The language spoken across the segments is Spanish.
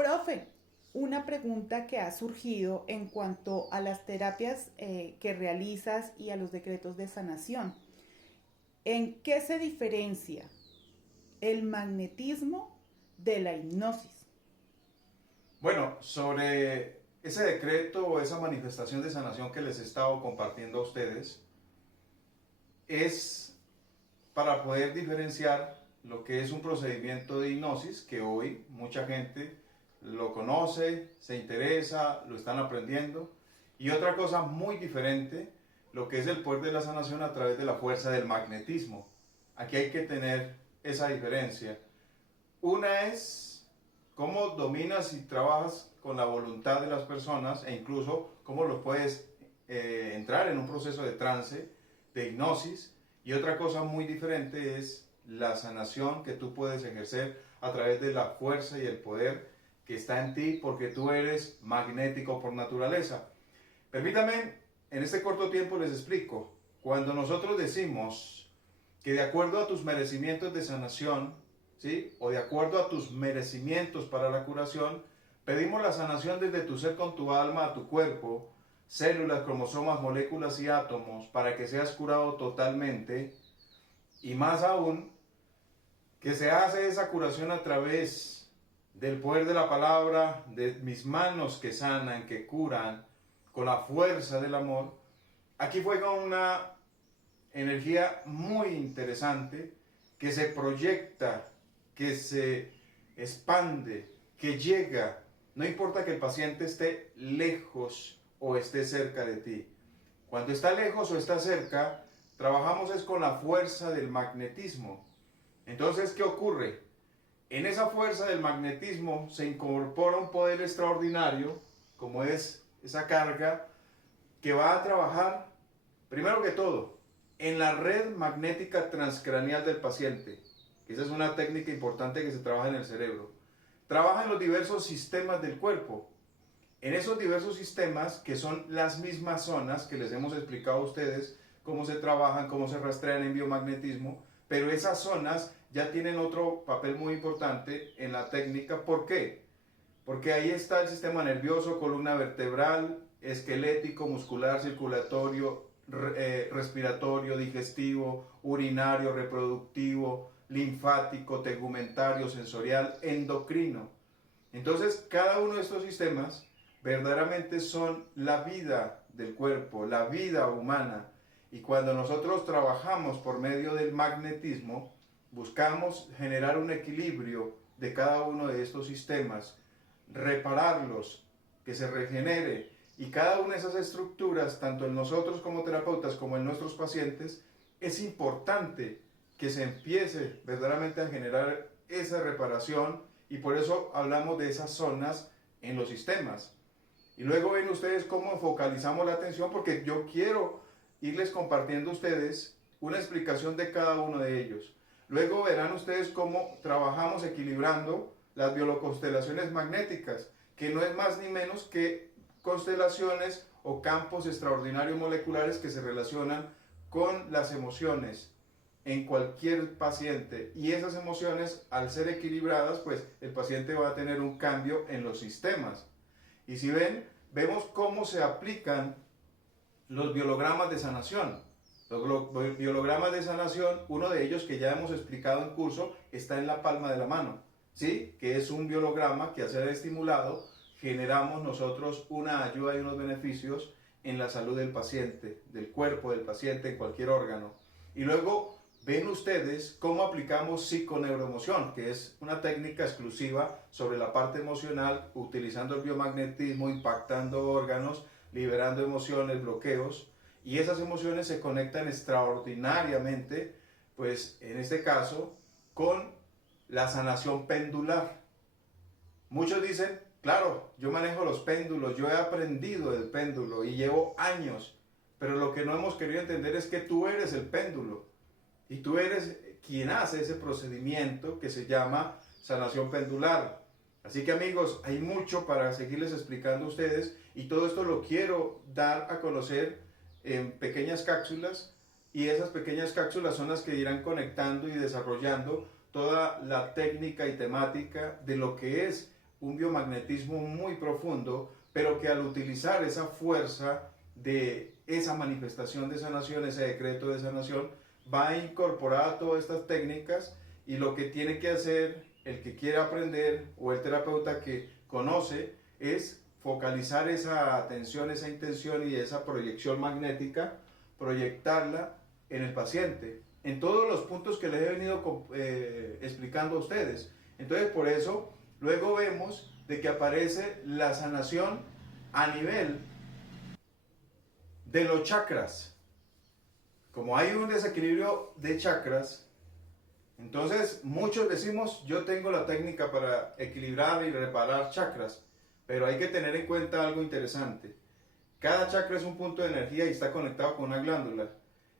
Profe, una pregunta que ha surgido en cuanto a las terapias que realizas y a los decretos de sanación. ¿En qué se diferencia el magnetismo de la hipnosis? Bueno, sobre ese decreto o esa manifestación de sanación que les he estado compartiendo a ustedes, es para poder diferenciar lo que es un procedimiento de hipnosis, que hoy mucha gente lo conoce, se interesa, lo están aprendiendo, y otra cosa muy diferente, lo que es el poder de la sanación a través de la fuerza del magnetismo. Aquí hay que tener esa diferencia. Una es cómo dominas y trabajas con la voluntad de las personas e incluso cómo los puedes entrar en un proceso de trance, de hipnosis. Y otra cosa muy diferente es la sanación que tú puedes ejercer a través de la fuerza y el poder que está en ti porque tú eres magnético por naturaleza. Permítame, en este corto tiempo les explico. Cuando nosotros decimos que de acuerdo a tus merecimientos de sanación, ¿sí? O de acuerdo a tus merecimientos para la curación, pedimos la sanación desde tu ser con tu alma a tu cuerpo, células, cromosomas, moléculas y átomos, para que seas curado totalmente. Y más aún, que se hace esa curación a través del poder de la palabra, de mis manos que sanan, que curan, con la fuerza del amor. Aquí juega una energía muy interesante que se proyecta, que se expande, que llega. No importa que el paciente esté lejos o esté cerca de ti. Cuando está lejos o está cerca, trabajamos es con la fuerza del magnetismo. Entonces, ¿qué ocurre? En esa fuerza del magnetismo se incorpora un poder extraordinario, como es esa carga, que va a trabajar, primero que todo, en la red magnética transcraneal del paciente. Esa es una técnica importante que se trabaja en el cerebro. Trabaja en los diversos sistemas del cuerpo. En esos diversos sistemas, que son las mismas zonas que les hemos explicado a ustedes, cómo se trabajan, cómo se rastrean en biomagnetismo, pero esas zonas ya tienen otro papel muy importante en la técnica. ¿Por qué? Porque ahí está el sistema nervioso, columna vertebral, esquelético, muscular, circulatorio, respiratorio, digestivo, urinario, reproductivo, linfático, tegumentario, sensorial, endocrino. Entonces, cada uno de estos sistemas verdaderamente son la vida del cuerpo, la vida humana. Y cuando nosotros trabajamos por medio del magnetismo, buscamos generar un equilibrio de cada uno de estos sistemas, repararlos, que se regenere. Y cada una de esas estructuras, tanto en nosotros como terapeutas como en nuestros pacientes, es importante que se empiece verdaderamente a generar esa reparación, y por eso hablamos de esas zonas en los sistemas. Y luego ven ustedes cómo focalizamos la atención, porque yo quiero irles compartiendo a ustedes una explicación de cada uno de ellos. Luego verán ustedes cómo trabajamos equilibrando las bioconstelaciones magnéticas, que no es más ni menos que constelaciones o campos extraordinarios moleculares que se relacionan con las emociones en cualquier paciente, y esas emociones, al ser equilibradas, pues el paciente va a tener un cambio en los sistemas. Y si ven, vemos cómo se aplican los biologramas de sanación. Los biologramas de sanación, uno de ellos que ya hemos explicado en curso, está en la palma de la mano, ¿sí? Que es un biograma que al ser estimulado generamos nosotros una ayuda y unos beneficios en la salud del paciente, del cuerpo del paciente, en cualquier órgano. Y luego ven ustedes cómo aplicamos psiconeuroemoción, que es una técnica exclusiva sobre la parte emocional, utilizando el biomagnetismo, impactando órganos, liberando emociones, bloqueos, y esas emociones se conectan extraordinariamente, pues en este caso, con la sanación pendular. Muchos dicen, claro, yo manejo los péndulos, yo he aprendido del péndulo y llevo años, pero lo que no hemos querido entender es que tú eres el péndulo y tú eres quien hace ese procedimiento que se llama sanación pendular. Así que amigos, hay mucho para seguirles explicando a ustedes, y todo esto lo quiero dar a conocer en pequeñas cápsulas, y esas pequeñas cápsulas son las que irán conectando y desarrollando toda la técnica y temática de lo que es un biomagnetismo muy profundo, pero que al utilizar esa fuerza de esa manifestación de sanación, ese decreto de sanación, va a incorporar todas estas técnicas, y lo que tiene que hacer el que quiere aprender o el terapeuta que conoce es focalizar esa atención, esa intención y esa proyección magnética, proyectarla en el paciente, en todos los puntos que les he venido explicando a ustedes. Entonces, por eso, luego vemos de que aparece la sanación a nivel de los chakras. Como hay un desequilibrio de chakras, entonces muchos decimos, yo tengo la técnica para equilibrar y reparar chakras, pero hay que tener en cuenta algo interesante. Cada chakra es un punto de energía y está conectado con una glándula.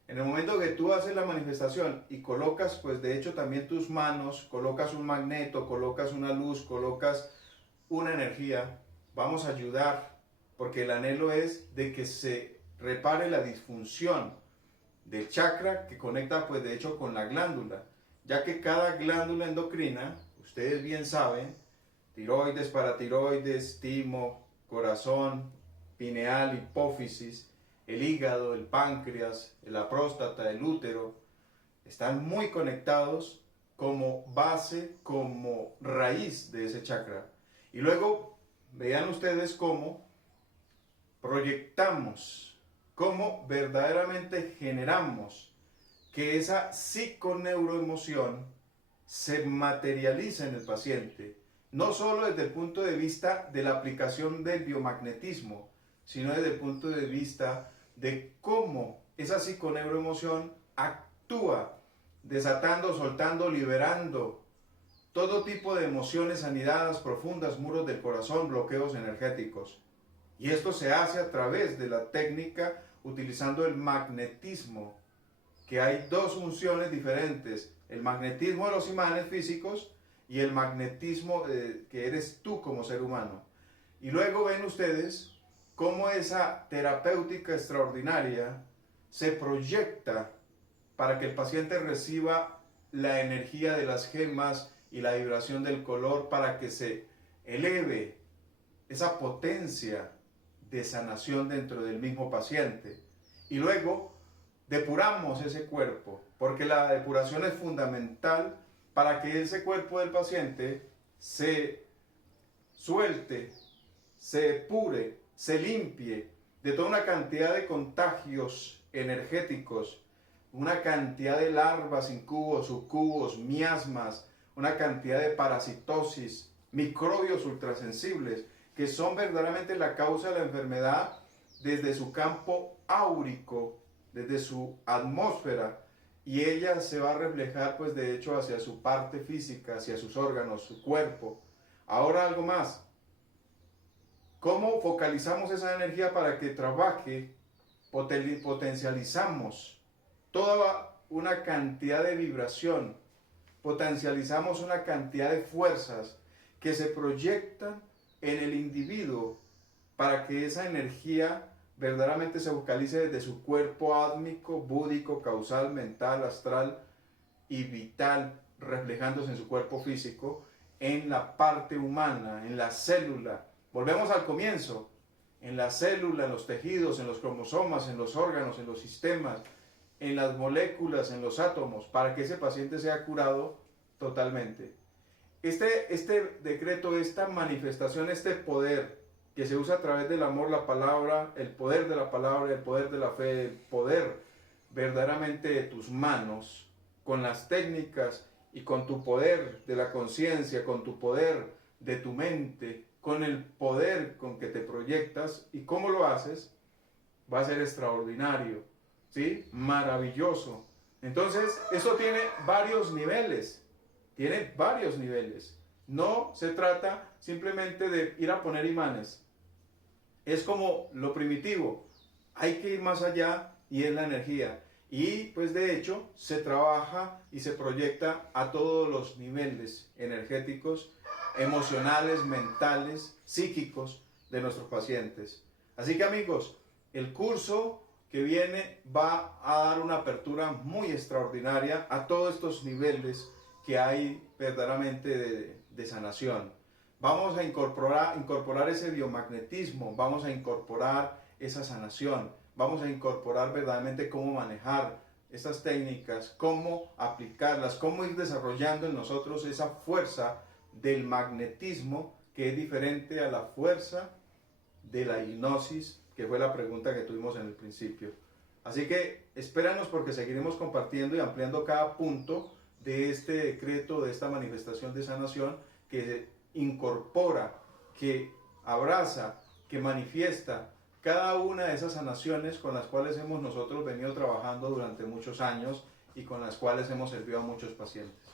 En el momento que tú haces la manifestación y colocas, pues de hecho también tus manos, colocas un magneto, colocas una luz, colocas una energía, vamos a ayudar, porque el anhelo es de que se repare la disfunción del chakra que conecta pues de hecho con la glándula, ya que cada glándula endocrina, ustedes bien saben, tiroides, paratiroides, timo, corazón, pineal, hipófisis, el hígado, el páncreas, la próstata, el útero, están muy conectados como base, como raíz de ese chakra. Y luego vean ustedes cómo proyectamos, cómo verdaderamente generamos que esa psiconeuroemoción se materializa en el paciente, no solo desde el punto de vista de la aplicación del biomagnetismo, sino desde el punto de vista de cómo esa psiconeuroemoción actúa, desatando, soltando, liberando todo tipo de emociones anidadas, profundas, muros del corazón, bloqueos energéticos. Y esto se hace a través de la técnica utilizando el magnetismo, que hay dos funciones diferentes: el magnetismo de los imanes físicos y el magnetismo que eres tú como ser humano. Y luego ven ustedes cómo esa terapéutica extraordinaria se proyecta para que el paciente reciba la energía de las gemas y la vibración del color, para que se eleve esa potencia de sanación dentro del mismo paciente. Y luego depuramos ese cuerpo, porque la depuración es fundamental para que ese cuerpo del paciente se suelte, se depure, se limpie de toda una cantidad de contagios energéticos, una cantidad de larvas, incubos, sucubos, miasmas, una cantidad de parasitosis, microbios ultrasensibles, que son verdaderamente la causa de la enfermedad desde su campo áurico, desde su atmósfera, y ella se va a reflejar pues de hecho hacia su parte física, hacia sus órganos, su cuerpo. Ahora algo más. ¿Cómo focalizamos esa energía para que trabaje? Potencializamos toda una cantidad de vibración, potencializamos una cantidad de fuerzas que se proyectan en el individuo para que esa energía verdaderamente se focalice desde su cuerpo átmico, búdico, causal, mental, astral y vital, reflejándose en su cuerpo físico, en la parte humana, en la célula. Volvemos al comienzo, en la célula, en los tejidos, en los cromosomas, en los órganos, en los sistemas, en las moléculas, en los átomos, para que ese paciente sea curado totalmente. Este decreto, esta manifestación, este poder que se usa a través del amor, la palabra, el poder de la palabra, el poder de la fe, el poder verdaderamente de tus manos, con las técnicas y con tu poder de la conciencia, con tu poder de tu mente, con el poder con que te proyectas y cómo lo haces, va a ser extraordinario, ¿sí? Maravilloso. Entonces, eso tiene varios niveles. Tiene varios niveles. No se trata simplemente de ir a poner imanes. Es como lo primitivo. Hay que ir más allá y es la energía. Y pues de hecho se trabaja y se proyecta a todos los niveles energéticos, emocionales, mentales, psíquicos de nuestros pacientes. Así que amigos, el curso que viene va a dar una apertura muy extraordinaria a todos estos niveles que hay verdaderamente de sanación. Vamos a incorporar ese biomagnetismo, vamos a incorporar esa sanación, vamos a incorporar verdaderamente cómo manejar esas técnicas, cómo aplicarlas, cómo ir desarrollando en nosotros esa fuerza del magnetismo que es diferente a la fuerza de la hipnosis, que fue la pregunta que tuvimos en el principio. Así que espéranos porque seguiremos compartiendo y ampliando cada punto de este decreto, de esta manifestación de sanación que incorpora, que abraza, que manifiesta cada una de esas sanaciones con las cuales hemos nosotros venido trabajando durante muchos años y con las cuales hemos servido a muchos pacientes.